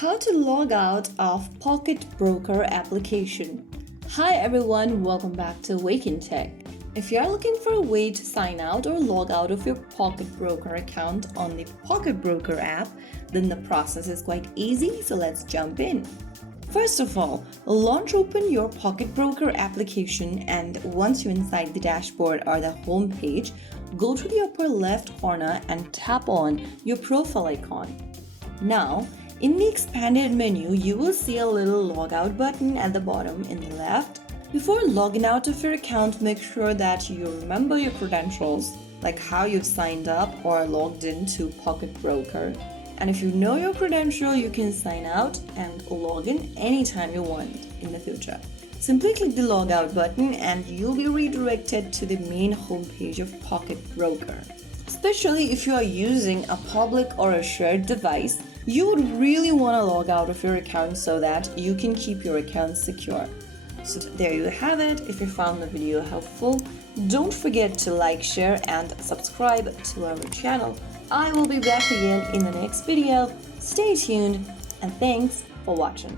How to log out of Pocket Broker application. Hi everyone, welcome back to Wake&Tech. If you are looking for a way to sign out or log out of your Pocket Broker account on the Pocket Broker app, then the process is quite easy, so let's jump in. First of all, launch open your Pocket Broker application, and once you're inside the dashboard or the home page, go to the upper left corner and tap on your profile icon. Now, in the expanded menu, you will see a little logout button at the bottom in the left. Before logging out of your account, make sure that you remember your credentials, like how you've signed up or logged into Pocket Broker. And if you know your credential, you can sign out and log in anytime you want in the future. Simply click the logout button and you'll be redirected to the main homepage of Pocket Broker. Especially if you are using a public or a shared device, you would really want to log out of your account so that you can keep your account secure. So there you have it. If you found the video helpful, don't forget to like, share and subscribe to our channel. I will be back again in the next video. Stay tuned and thanks for watching.